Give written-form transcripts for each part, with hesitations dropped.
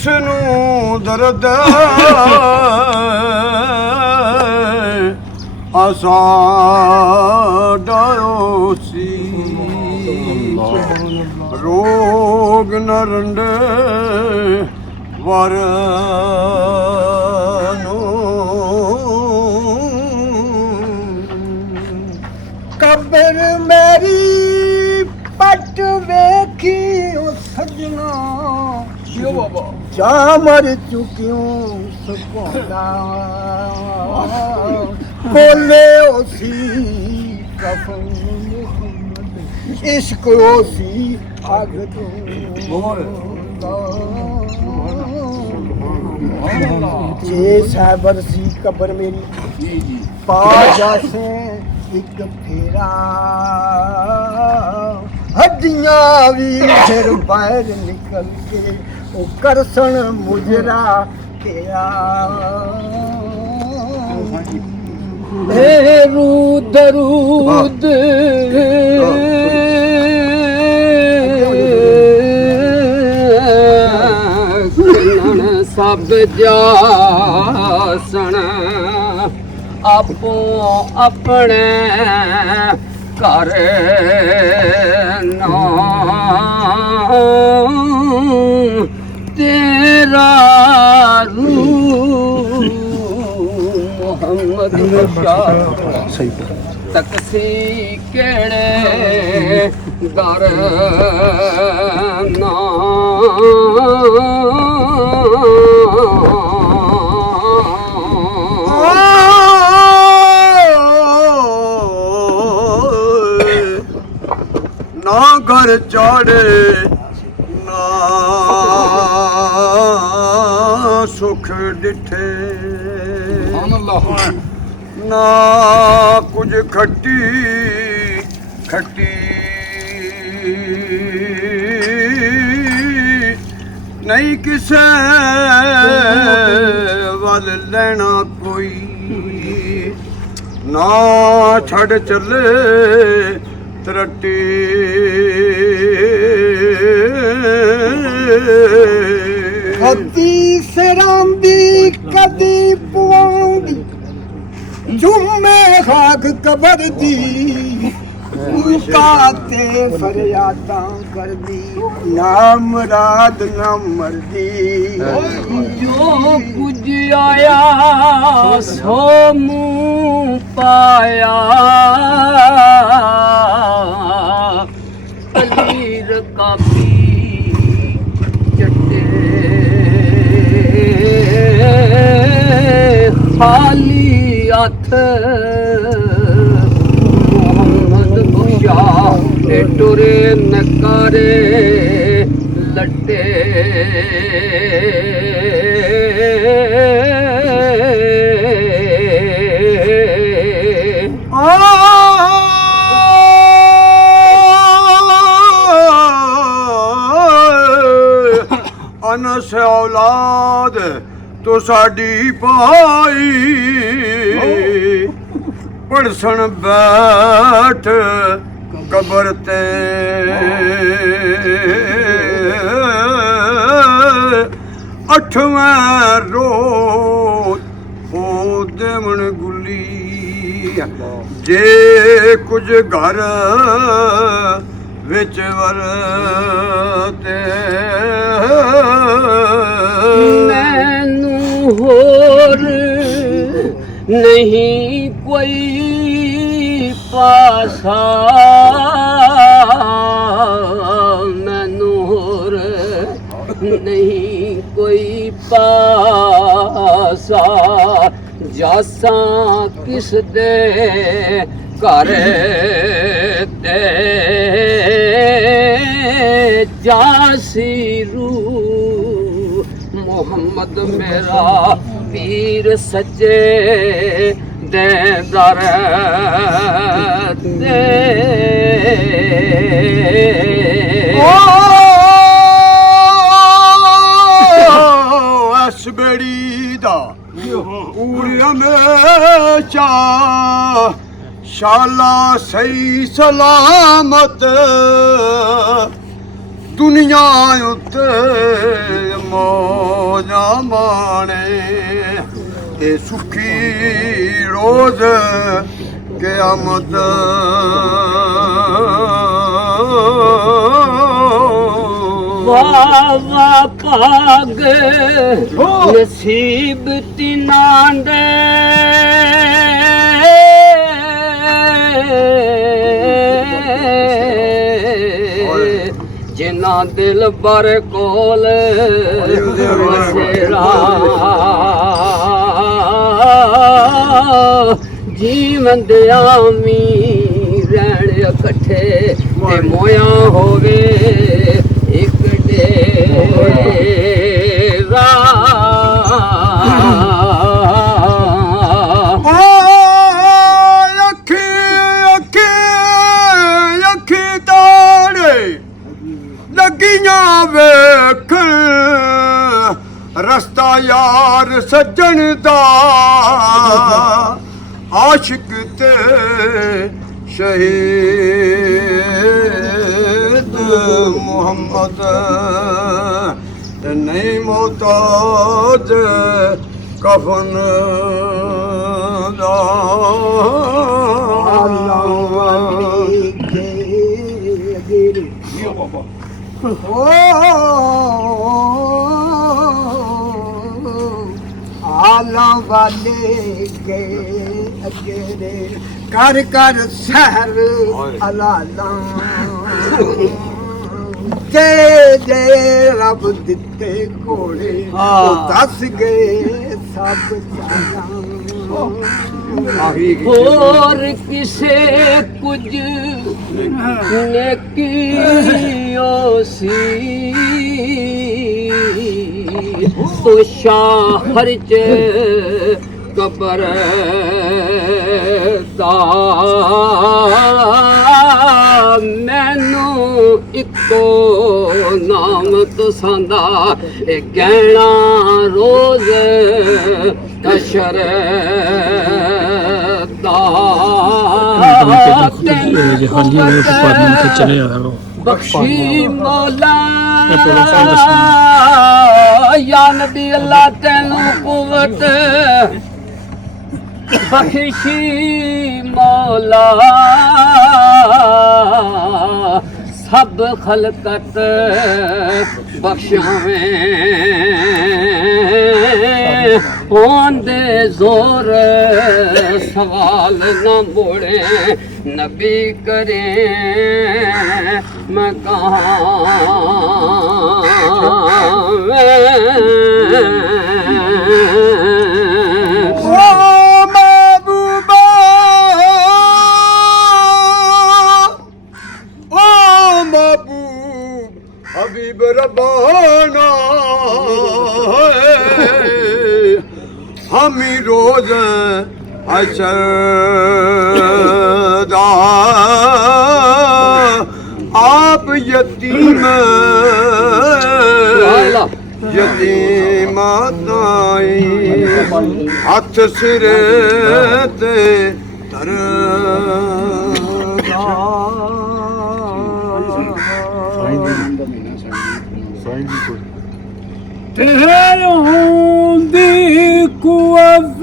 ਜਿਸ ਨੂੰ ਦਰਦ ਅਸਾਂ ਡਾਇਓ ਸੀ ਰੋਗ ਨ ਰੰਡੇ ਵਰ ਕਬਰ ਮੇਰੀ ਪੱਟ ਵੇਖੀ ਉਹ ਸਜਣਾ ਕਿਉਂ ਬਾਬਾ ਜਾ ਮਰ ਚੁੱਕਿਓ ਸੁਪਨਾ ਕੋਲੇ ਉਸੀ ਕਫਨ ਮੁਹੰਮਦ ਇਸ਼ਕ ਉਸੀ ਅਗ ਤੋਂ ਜੇ ਸਾਬਰ ਸੀ ਕਬਰ ਮੇਰੀ ਜੀ ਜੀ ਪਾ ਜਾਸੇ ਇੱਕ ਫੇਰਾ ਹੱਡੀਆਂ ਵੀ ਫਿਰ ਬਾਹਰ ਨਿਕਲ ਕੇ ਉਹ ਕਰਸਣ ਮੁਜਰਾ ਤੇਰਾ ਏ ਰੂਦ ਰੂਦ ਸਭ ਜਾਸਣ ਆਪੋ ਆਪਣੇ ਘਰ ਨਾ ਤੇਰਾ ਰੂਹ ਮੁਹੰਮਦ ਬਸ਼ਾਰ ਸਹੀ ਤਕਸੀ ਕਿਹੜੇ ਦਰ ਨਾ ਨਾ ਘਰ ਚਾੜੇ ਨਾ ਸੁਖ ਡਿਠੇ ਨਾ ਕੁਝ ਖੱਟੀ ਖੱਟੀ ਨਹੀਂ ਕਿਸੇ ਵੱਲ ਲੈਣਾ ਕੋਈ ਨਾ ਛੱਡ ਚੱਲੇ ਤਰੱਟੀ ਕਦੀ ਸਰਾਂਦੀ ਕਦੀ ਪਵਾਉਂਦੀ ਜੁਮੇ ਖਾਕ ਕਬਰ ਦੀ ਕਾਤੇ ਫਰਿਆਦਾਂ ਕਰਦੀ ਨਾ ਮੁਰਾਦ ਨਾ ਮਰਦੀ ਜੋ ਕੁਝ ਆਇਆ ਸੋ ਮੂੰਹ ਪਾਇਆ ਅਲੀਰ ਕਾਪੀ ਜੱਟੇ ਖਾਲੀ ਹੱਥ ਮੁਹੰਮਦ ਬਸ਼ਾਰ ਟੁਰੇ ਨਕਾਰੇ ਲੱਟੇ ਅਨਸ ਔਲਾਦ ਤੋ ਸਾਡੀ ਪਾਈ ਪੜਸਣ ਬੈਠ ਕਬਰ ਤੇ ਅਠਵਾਂ ਰੋਜ਼ ਹੋ ਦੇਵਣ ਗੁੱਲੀ ਜੇ ਕੁਝ ਘਰ ਵਿੱਚ ਵਰਤੇ ਮੈਨੂੰ ਹੋਰ ਨਹੀਂ ਕੋਈ ਪਾਸਾ ਮੈਨੂੰ ਹੋਰ ਨਹੀਂ ਕੋਈ ਪਾਸਾ ਜਾਸਾਂ ਕਿਸ ਦੇ ਘਰ ਤੇ ਜਾਸੀ ਰੂ ਮੁਹੰਮਦ ਮੇਰਾ ਪੀਰ ਸੱਚੇ ਦੇ ਦਰ ਤੇ ਐਸ ਬੇੜੀ ਦਾ ਪੂਰੀ ਹਮੇਸ਼ਾ ਸ਼ਾਲਾ ਸਹੀ ਸਲਾਮਤ ਦੁਨੀਆ ਉੱਤੇ ਮੌ ਮੌਜਾਂ ਮਾਣੇ ਤੇ ਸੁਖੀ ਰੋਜ਼ ਕਿਆਮਤ ਵਾਹ ਵਾਹ ਭਾਗ ਨਸੀਬ ਤਿਨਾਂ ਦੇ ਜਿਨ੍ਹਾਂ ਦਿਲ ਬਰ ਕੋਲ ਵਸੇਰਾ ਜੀਵਨ ਦੇ ਆਮੀ ਰਹਿਣ ਇਕੱਠੇ ਤੇ ਮੋਇਆ ਹੋਵੇ ਇੱਕ ਡੇਰਾ ਅੱਖੀ ਤਾੜੇ ਲੱਗੀਆਂ ਵੇਖਣ ਰਸਤਾ ਯਾਰ ਸੱਜਣ ਦਾ ਆਸ਼ਿਕ ਤੇ ਸ਼ਹੀਦ ਮੁਹੰਮਦ ਤੇ ਨਹੀਂ ਮੁਹਤਾਜ ਕਫਨ ਦਾ ਆਲਾਂ ਵਾਲੇ ਕੇ ਅਗੇਰੇ ਕਰ ਕਰ ਸਹਿਰ ਅਲਾਲਾਂ ਜੇ ਜੇ ਰੱਬ ਦਿੱਤੇ ਕੋਲੇ ਉਹ ਦੱਸ ਗਏ ਸਭ ਚਾਲਾਂ ਹੋਰ ਕਿਸੇ ਕੁਝ ਨੇਕੀਓ ਸੀ ਤੋ ਸ਼ਾਹਰ ਚ ਕਬਰ ਦਾ ਮੈਨੂੰ ਇੱਕੋ ਨਾਮ ਤਸਾਂਦਾ ਇਹ ਕਹਿਣਾ ਰੋਜ਼ ਕਸ਼ਰ ਦਾ ਬਖਸ਼ੀ ਮੌਲਾ या नबी अल्लाह तेनू कुव्वत बख्शी मौला सब खलकत बख्शावें होंदे जोर सवाल न मोड़े नबी करे मैं हबीब रबाना हम ही रोज अशरदा आप यतीम यतीम ताई हथ सिरे ते तेरों दी कुव्वत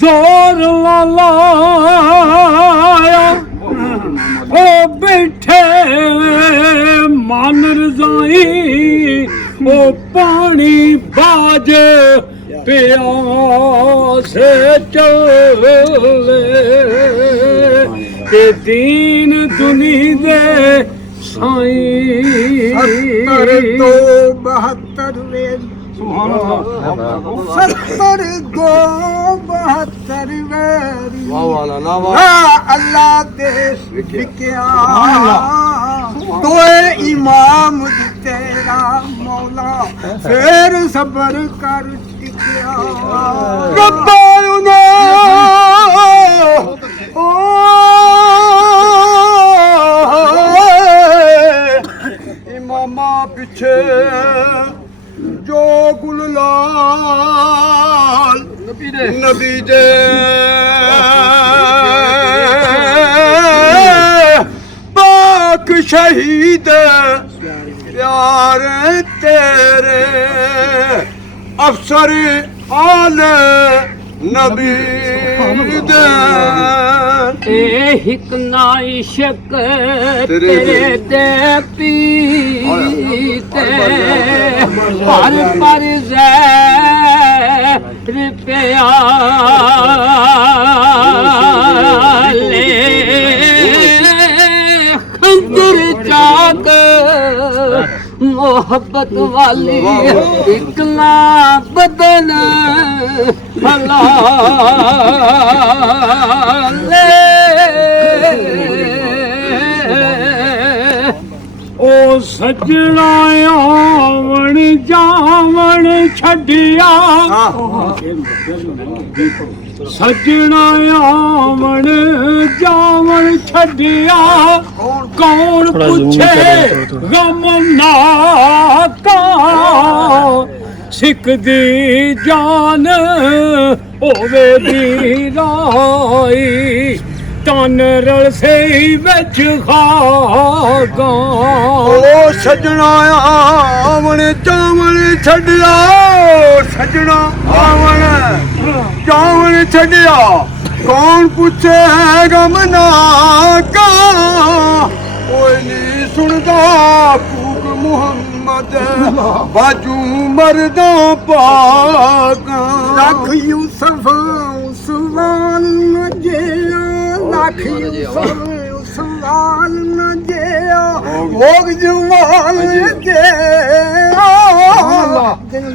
जोर लाया ओ बैठे मन रजाई ओ पानी बाज प्यास चले ते दीन दुनी दे साईं 70 तो 72 वेल 70 दो 72 वेरी अल्लाह दे विक्या तोए इमाम तेरा मौला फिर सबर कर टिकिया रब्बा इमामा पिछे जो गुललाल नबी दे पाक शहीद प्यार तेरे अफसर आले नबी दे हिक ना इश्क तेरे दे पीते हर पर ज़हर प्याले खंजर चाक मोहब्बत वाली एक ना बदन हलाले ओ सजना आवन जावन छड़िया सजना आवन जावन छड़िया कौन पूछे गम ना का सिख दी जान होवे दी राई तन रल से विच खागा ओ सजना आवन जावन छड़िया सजना आवन जावन छड़िया कौन पूछे गम ना का कोई नहीं सुनदा कूक मुहम्मद बाजू मरदा पाका लख यूसुफ उस्मान न जिया लख यूसुफ उस्मान न जिया भोग जवान दे दिल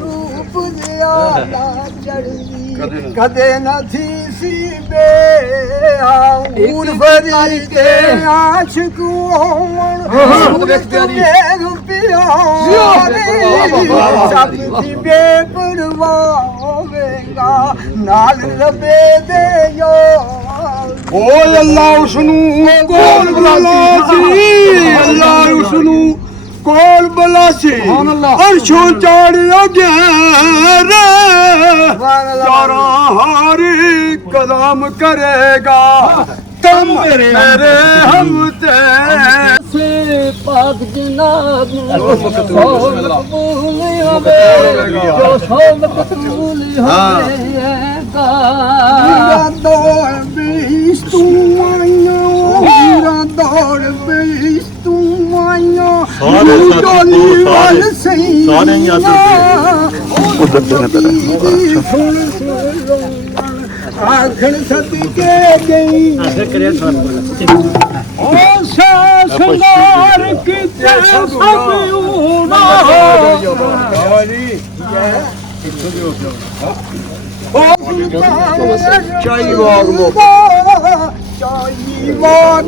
रूप दिया ना चढ़ी कदे न थी सी बे आऊर भरी के आशिक होवन सब थी बेपरवाह होवेगा नाल रबे दे यो ओ अल्लाह उसनू कोल बलासी अल्लाह उसनू कोल बलासी अर्शों चाड़िया गया चारा हारी कदम करेगा तुम मेरे हम से पाक जनाब मकबूल हवे जो सो मकबूल होगा दौड़ बीस तू आया दौड़ बीस तू आया आखिर सदके गई संगार की सब उड़ा चाई बाग मो चाई बाग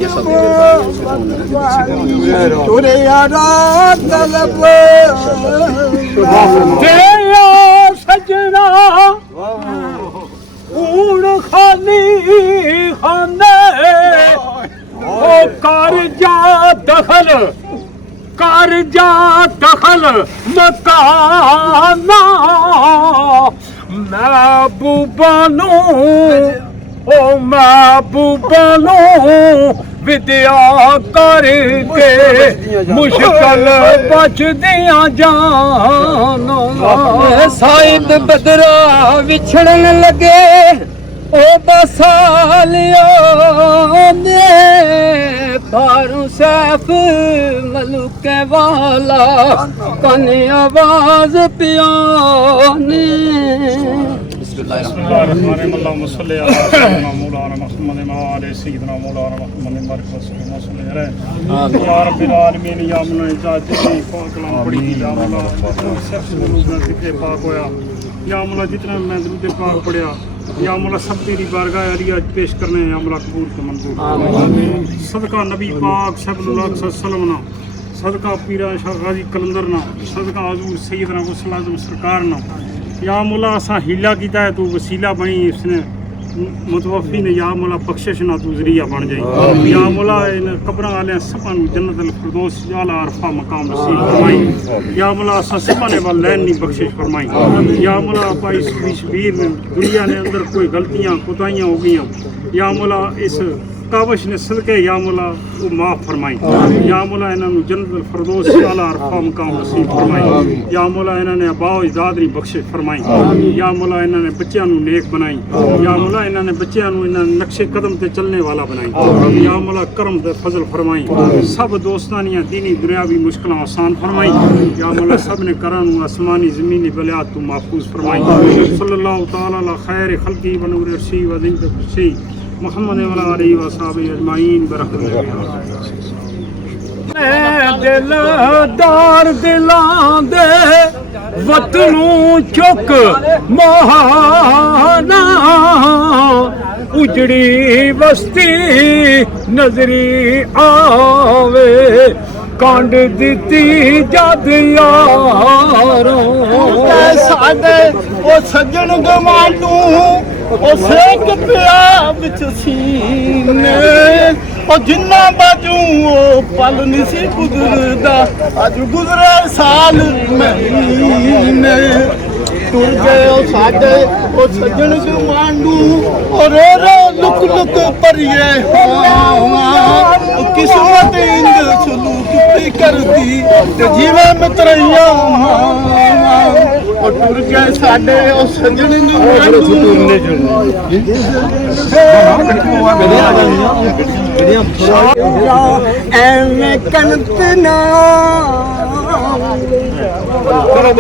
तुरे यारा तलब तेरा सजना ऊड़ खाली खाने ओ कर जा दखल मकाना महबूबा नू ओ महबूबा नू विद्या करके मुश्किल बचदियां जाना साइद बदरा विछड़न लगे ओ बसालिया ने पारू सैफ मलुक वाला कन आवाज पियाने यामुला जितना मैं दरूद पाक पढ़िया यामुला सब तेरी बारगाह अली आज पेश करने यामुला कबूल के मंजूर सदका नबी पाक सल्लल्लाहु अलैहि वसल्लम ना सदका पीरा शाह गाजी कलंदर ना सदका हजूर सैयदना गौसुल आज़म सरकार ना या मौला असा हीला किया है तू वसीला बनी इसने मुतवफ़ी ने या मौला बख्शिश ना तू ज़रिया बन जाए या मौला इन कब्र वाले सबा जन्नत अल फिरदौस आला अरफा मकाम नसीब फरमाई या मौला असा सबा ने वाल लैन नी बख्शिश फरमाई या मौला पाई शबीर में दुनिया ने अंदर कोई गलतियां कोताहियां हो गई या मौला इस कावश ने सदके या मौला वो माफ फरमाई या मौला इन्होंने जन्नत फरदौस आला अरफा मकाम नसीब फरमाई या मौला इन्होंने अबाओ इजाद दी बख्शे फरमाई या मौला इन्होंने बच्चों नू नेक बनाई या मौला इन्होंने बच्चों नू इन्होंने नक्शे कदम ते चलने वाला बनाई या मौला करम ते फजल फरमाई सब दोस्तानियां दीनी दुनियावी मुश्किलां आसान फरमाई या मौला सब ने करां नू आसमानी ज़मीनी बलियात तू महफूज फरमाई सल्लल्लाहु तआला अला खैर खल्की व नूर अर्शी व ज़िंद खुशी मुहम्मद व आलिहि व सहाबी अजमाइन बरकत ਦਿਲਦਾਰ ਦਿਲਾਂ ਦੇ ਵਤਨੋਂ ਚੁੱਕ ਮਹਾਨਾ ਉਜੜੀ ਬਸਤੀ ਨਜ਼ਰੀ ਆਵੇ ਕੰਡ ਦਿੱਤੀ ਜਦ ਯਾਰੋਂ ਸਾਡੇ ਉਹ ਸੱਜਣ ਗਵਾਂਡੂ ਉਹ ਸੇਕ ਪਿਆ ਵਿੱਚ ਸੀਨੇ ਉਹ ਜਿੰਨਾ ਬਾਜੂ ਉਹ ਪਲ ਨਹੀਂ ਸੀ ਗੁਜ਼ਰਦਾ ਅੱਜ ਗੁਜ਼ਰੇ ਸਾਲ ਮਹੀਨੇ ਤੁਰ ਗਏ ਉਹ ਸਾਡੇ ਉਹ ਸੱਜਣ ਗਵਾਂਡੂ ਔਰ ਰੋ ਲੁਕ ਲੁਕ ਭਰੀਏ ਉਹ ਕਿਸਮਤ ਇੰਜ ਸਲੂਕ ਵੀ ਕਰਦੀ ਤੇ ਜਿਵੇਂ ਮਿੱਤਰੀਆਂ ਉਹ ਟੁਰ ਗਏ ਸਾਡੇ ਉਹ ਸੱਜਣ ਐਵੇਂ ਕਨਤ ਨਾ ਚਲੋ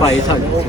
ਭਾਈ ਸਾਡੇ